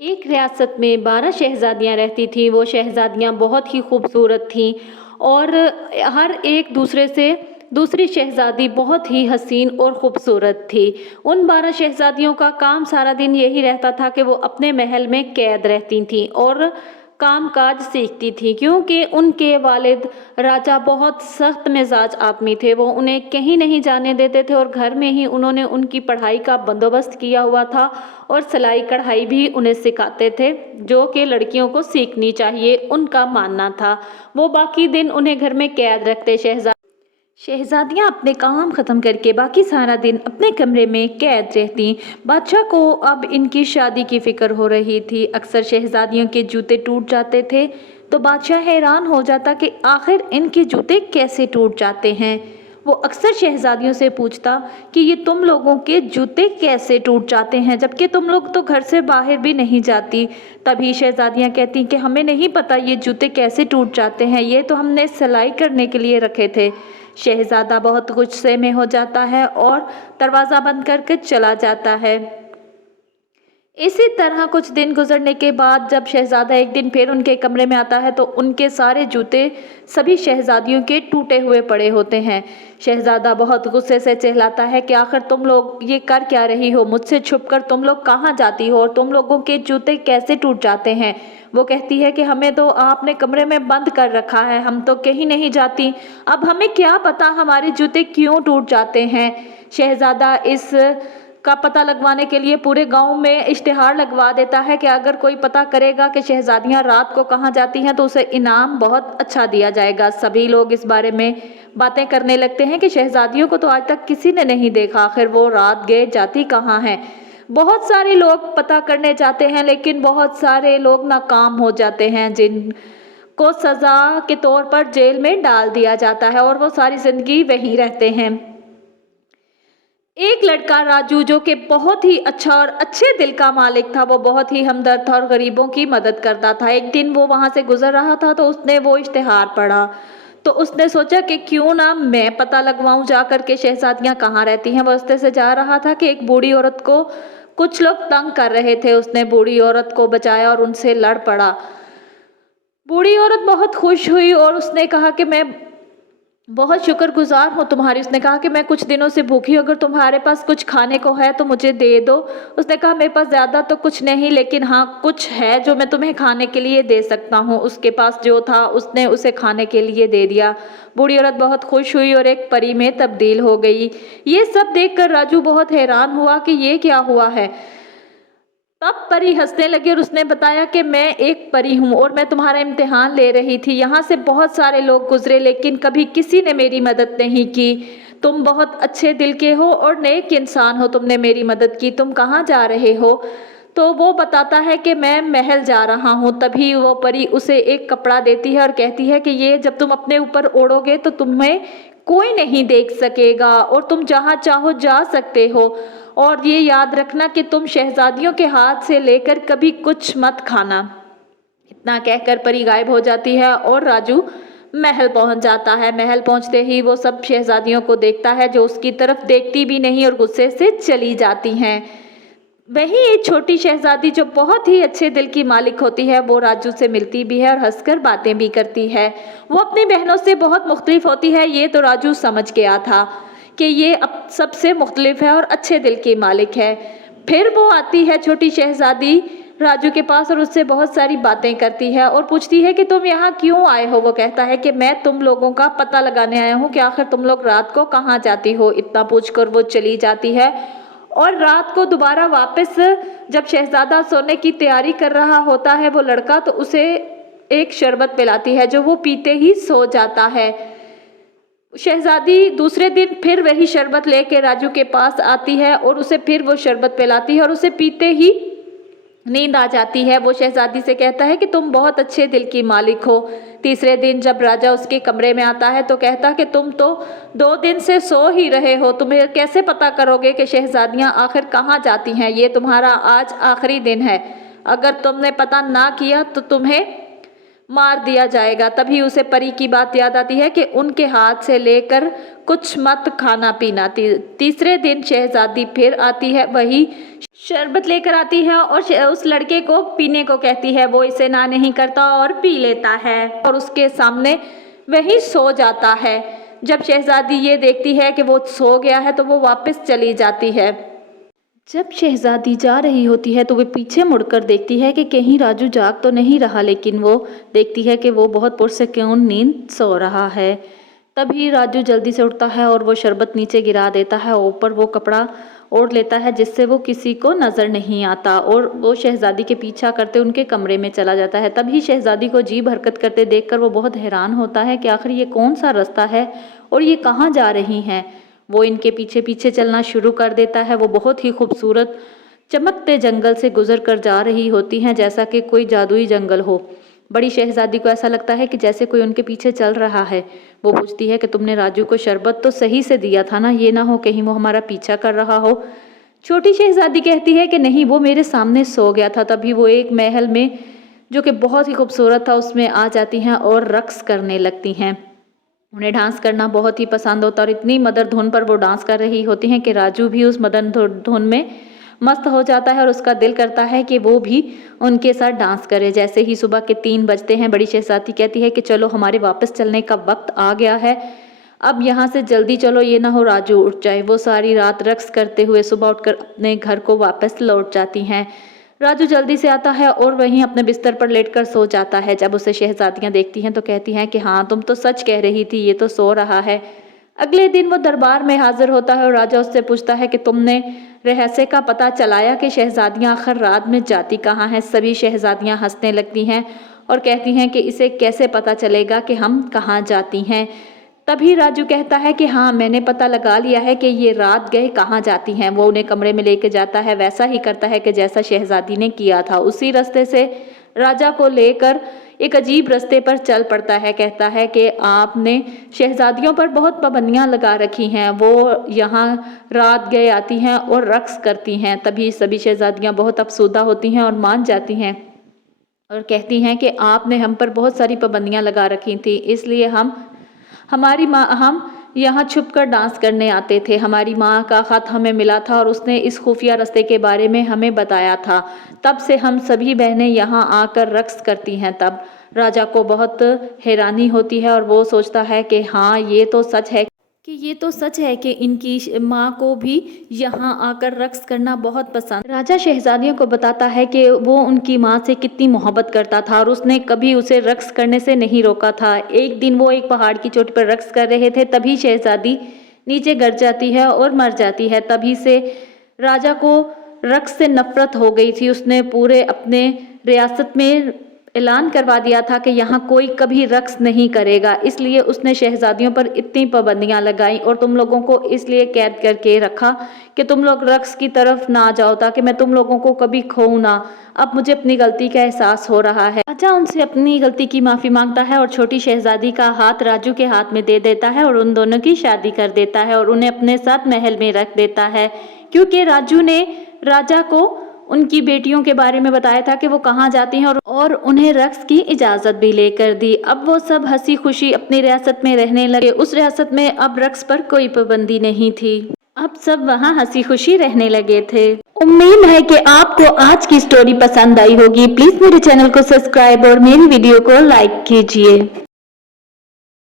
एक रियासत में 12 शहज़ादियाँ रहती थीं। वो शहज़ादियाँ बहुत ही खूबसूरत थीं और हर एक दूसरे से दूसरी शहज़ादी बहुत ही हसीन और ख़ूबसूरत थी। उन 12 शहज़ादियों का काम सारा दिन यही रहता था कि वो अपने महल में कैद रहती थीं और काम-काज सीखती थीं, क्योंकि उनके वालिद राजा बहुत सख्त मिज़ाज आदमी थे। वो उन्हें कहीं नहीं जाने देते थे और घर में ही उन्होंने उनकी पढ़ाई का बंदोबस्त किया हुआ था और सिलाई कढ़ाई भी उन्हें सिखाते थे, जो कि लड़कियों को सीखनी चाहिए, उनका मानना था। वो बाकी दिन उन्हें घर में कैद रखते। शहज़ादियाँ अपने काम ख़त्म करके बाकी सारा दिन अपने कमरे में कैद रहतीं। बादशाह को अब इनकी शादी की फ़िक्र हो रही थी। अक्सर शहज़ादियों के जूते टूट जाते थे तो बादशाह हैरान हो जाता कि आखिर इनके जूते कैसे टूट जाते हैं। वो अक्सर शहज़ादियों से पूछता कि ये तुम लोगों के जूते कैसे टूट जाते हैं, जबकि तुम लोग तो घर से बाहर भी नहीं जाती। तभी शहज़ादियाँ कहती कि हमें नहीं पता ये जूते कैसे टूट जाते हैं, ये तो हमने सिलाई करने के लिए रखे थे। शहज़ादा बहुत गुस्से में हो जाता है और दरवाज़ा बंद करके चला जाता है। इसी तरह कुछ दिन गुजरने के बाद जब शहज़ादा एक दिन फिर उनके कमरे में आता है तो उनके सारे जूते सभी शहज़ादियों के टूटे हुए पड़े होते हैं। शहज़ादा बहुत गुस्से से चिल्लाता है कि आखिर तुम लोग ये कर क्या रही हो, मुझसे छुपकर तुम लोग कहाँ जाती हो और तुम लोगों के जूते कैसे टूट जाते हैं। वो कहती है कि हमें तो आपने कमरे में बंद कर रखा है, हम तो कहीं नहीं जाती, अब हमें क्या पता हमारे जूते क्यों टूट जाते हैं। शहज़ादा इस का पता लगवाने के लिए पूरे गांव में इश्तिहार लगवा देता है कि अगर कोई पता करेगा कि शहज़ादियां रात को कहाँ जाती हैं तो उसे इनाम बहुत अच्छा दिया जाएगा। सभी लोग इस बारे में बातें करने लगते हैं कि शहज़ादियों को तो आज तक किसी ने नहीं देखा, आखिर वो रात गए जाती कहाँ हैं। बहुत सारे लोग पता करने जाते हैं लेकिन बहुत सारे लोग नाकाम हो जाते हैं, जिनको सज़ा के तौर पर जेल में डाल दिया जाता है और वो सारी ज़िंदगी वहीं रहते हैं। एक लड़का राजू, जो कि बहुत ही अच्छा और अच्छे दिल का मालिक था, वो बहुत ही हमदर्द था और गरीबों की मदद करता था। एक दिन वो वहां से गुजर रहा था तो उसने वो इश्तिहार पढ़ा तो उसने सोचा कि क्यों ना मैं पता लगवाऊं जाकर के शहज़ादियां कहाँ रहती हैं। वो रास्ते से जा रहा था कि एक बूढ़ी औरत को कुछ लोग तंग कर रहे थे। उसने बूढ़ी औरत को बचाया और उनसे लड़ पड़ा। बूढ़ी औरत बहुत खुश हुई और उसने कहा कि मैं बहुत शुक्रगुजार हूँ तुम्हारी। उसने कहा कि मैं कुछ दिनों से भूखी हूँ, अगर तुम्हारे पास कुछ खाने को है तो मुझे दे दो। उसने कहा मेरे पास ज़्यादा तो कुछ नहीं, लेकिन हाँ कुछ है जो मैं तुम्हें खाने के लिए दे सकता हूँ। उसके पास जो था उसने उसे खाने के लिए दे दिया। बूढ़ी औरत बहुत खुश हुई और एक परी में तब्दील हो गई। ये सब देखकर राजू बहुत हैरान हुआ कि ये क्या हुआ है। तब परी हंसने लगी और उसने बताया कि मैं एक परी हूँ और मैं तुम्हारा इम्तिहान ले रही थी। यहाँ से बहुत सारे लोग गुजरे लेकिन कभी किसी ने मेरी मदद नहीं की। तुम बहुत अच्छे दिल के हो और नेक इंसान हो, तुमने मेरी मदद की। तुम कहाँ जा रहे हो? तो वो बताता है कि मैं महल जा रहा हूँ। तभी वो परी उसे एक कपड़ा देती है और कहती है कि ये जब तुम अपने ऊपर ओढ़ोगे तो तुम्हें कोई नहीं देख सकेगा और तुम जहाँ चाहो जा सकते हो। और ये याद रखना कि तुम शहजादियों के हाथ से लेकर कभी कुछ मत खाना। इतना कहकर परी गायब हो जाती है और राजू महल पहुंच जाता है। महल पहुंचते ही वो सब शहजादियों को देखता है जो उसकी तरफ देखती भी नहीं और गुस्से से चली जाती हैं। वहीं एक छोटी शहजादी जो बहुत ही अच्छे दिल की मालिक होती है वो राजू से मिलती भी है और हंसकर बातें भी करती है। वो अपनी बहनों से बहुत मुख्तलिफ होती है, ये तो राजू समझ गया था कि ये अब सबसे मुख्तलिफ है और अच्छे दिल की मालिक है। फिर वो आती है छोटी शहजादी राजू के पास और उससे बहुत सारी बातें करती है और पूछती है कि तुम यहाँ क्यों आए हो। वो कहता है कि मैं तुम लोगों का पता लगाने आया हूँ कि आखिर तुम लोग रात को कहाँ जाती हो। इतना पूछकर वो चली जाती है और रात को दोबारा वापस जब शहजादा सोने की तैयारी कर रहा होता है वो लड़का, तो उसे एक शरबत पिलाती है जो वो पीते ही सो जाता है। शहजादी दूसरे दिन फिर वही शरबत लेके राजू के पास आती है और उसे फिर वो शरबत पिलाती है और उसे पीते ही नींद आ जाती है। वो शहजादी से कहता है कि तुम बहुत अच्छे दिल की मालिक हो। तीसरे दिन जब राजा उसके कमरे में आता है तो कहता कि तुम तो 2 दिन से सो ही रहे हो, तुम्हें कैसे पता करोगे कि शहजादियां आखिर कहाँ जाती हैं। ये तुम्हारा आज आखिरी दिन है, अगर तुमने पता ना किया तो तुम्हें मार दिया जाएगा। तभी उसे परी की बात याद आती है कि उनके हाथ से लेकर कुछ मत खाना पीना। तीसरे दिन शहजादी फिर आती है, वही शरबत लेकर आती है और उस लड़के को पीने को कहती है। वो इसे ना नहीं करता और पी लेता है और उसके सामने वही सो जाता है। जब शहजादी ये देखती है कि वो सो गया है तो वो वापस चली जाती है। जब शहजादी जा रही होती है तो वो पीछे मुड़कर देखती है कि कहीं राजू जाग तो नहीं रहा, लेकिन वो देखती है कि वो बहुत पुरसकून नींद सो रहा है। तभी राजू जल्दी से उठता है और वो शरबत नीचे गिरा देता है। ऊपर वो कपड़ा ओढ़ लेता है जिससे वो किसी को नज़र नहीं आता और वो शहजादी के पीछा करते उनके कमरे में चला जाता है। तभी शहजादी को अजीब हरकत करते देखकर वो बहुत हैरान होता है कि आखिर ये कौन सा रास्ता है और ये कहाँ जा रही हैं। वो इनके पीछे पीछे चलना शुरू कर देता है। वो बहुत ही खूबसूरत चमकते जंगल से गुजर कर जा रही होती हैं, जैसा कि कोई जादुई जंगल हो। बड़ी शहजादी को ऐसा लगता है कि जैसे कोई उनके पीछे चल रहा है। वो पूछती है कि तुमने राजू को शरबत तो सही से दिया था ना, ये ना हो कहीं वो हमारा पीछा कर रहा हो। छोटी शहजादी कहती है कि नहीं, वो मेरे सामने सो गया था। तभी वो एक महल में जो कि बहुत ही खूबसूरत था उसमें आ जाती हैं और रक्स करने लगती हैं। उन्हें डांस करना बहुत ही पसंद होता है और इतनी मदर धुन पर वो डांस कर रही होती हैं कि राजू भी उस मदर धुन में मस्त हो जाता है और उसका दिल करता है कि वो भी उनके साथ डांस करे। जैसे ही सुबह के 3 बजते हैं, बड़ी शहजादी कहती है कि चलो हमारे वापस चलने का वक्त आ गया है, अब यहाँ से जल्दी चलो, ये ना हो राजू उठ जाए। वो सारी रात रक्स करते हुए सुबह उठकर अपने घर को वापस लौट जाती हैं। राजू जल्दी से आता है और वहीं अपने बिस्तर पर लेटकर सो जाता है। जब उसे शहजादियाँ देखती हैं तो कहती हैं कि हाँ, तुम तो सच कह रही थी, ये तो सो रहा है। अगले दिन वो दरबार में हाजिर होता है और राजा उससे पूछता है कि तुमने रहस्य का पता चलाया कि शहजादियाँ आखिर रात में जाती कहाँ हैं। सभी शहजादियाँ हंसने लगती हैं और कहती हैं कि इसे कैसे पता चलेगा कि हम कहाँ जाती हैं। तभी राजू कहता है कि हाँ, मैंने पता लगा लिया है कि ये रात गए कहाँ जाती हैं। वो उन्हें कमरे में लेके जाता है, वैसा ही करता है कि जैसा शहजादी ने किया था। उसी रास्ते से राजा को लेकर एक अजीब रास्ते पर चल पड़ता है। कहता है कि आपने शहजादियों पर बहुत पाबंदियां लगा रखी हैं, वो यहाँ रात गए आती हैं और रक्स करती हैं। तभी सभी शहजादियाँ बहुत अफसुदा होती हैं और मान जाती हैं और कहती हैं कि आपने हम पर बहुत सारी पाबंदियां लगा रखी थी, इसलिए हम यहाँ छुप कर डांस करने आते थे। हमारी माँ का खत हमें मिला था और उसने इस खुफिया रास्ते के बारे में हमें बताया था। तब से हम सभी बहनें यहाँ आकर रक्स करती हैं। तब राजा को बहुत हैरानी होती है और वो सोचता है कि हाँ, ये तो सच है कि इनकी माँ को भी यहाँ आकर रक्स करना बहुत पसंद। राजा शहजादियों को बताता है कि वो उनकी माँ से कितनी मोहब्बत करता था और उसने कभी उसे रक्स करने से नहीं रोका था। एक दिन वो एक पहाड़ की चोटी पर रक्स कर रहे थे, तभी शहजादी नीचे गिर जाती है और मर जाती है। तभी से राजा को रक्स से नफरत हो गई थी। उसने पूरे अपने रियासत में ऐलान करवा दिया था कि यहाँ कोई कभी रक्स नहीं करेगा, इसलिए उसने शहजादियों पर इतनी पाबंदियां लगाई और तुम लोगों को इसलिए कैद करके रखा कि तुम लोग रक्स की तरफ ना जाओ, ताकि मैं तुम लोगों को कभी खोऊं ना। अब मुझे अपनी गलती का एहसास हो रहा है। राजा उनसे अपनी गलती की माफ़ी मांगता है और छोटी शहजादी का हाथ राजू के हाथ में दे देता है और उन दोनों की शादी कर देता है और उन्हें अपने साथ महल में रख देता है, क्योंकि राजू ने राजा को उनकी बेटियों के बारे में बताया था कि वो कहाँ जाती हैं और उन्हें रक्स की इजाज़त भी लेकर दी। अब वो सब हंसी खुशी अपनी रियासत में रहने लगे। उस रियासत में अब रक्स पर कोई पाबंदी नहीं थी। अब सब वहाँ हंसी खुशी रहने लगे थे। उम्मीद है कि आपको आज की स्टोरी पसंद आई होगी। प्लीज़ मेरे चैनल को सब्सक्राइब और मेरी वीडियो को लाइक कीजिए।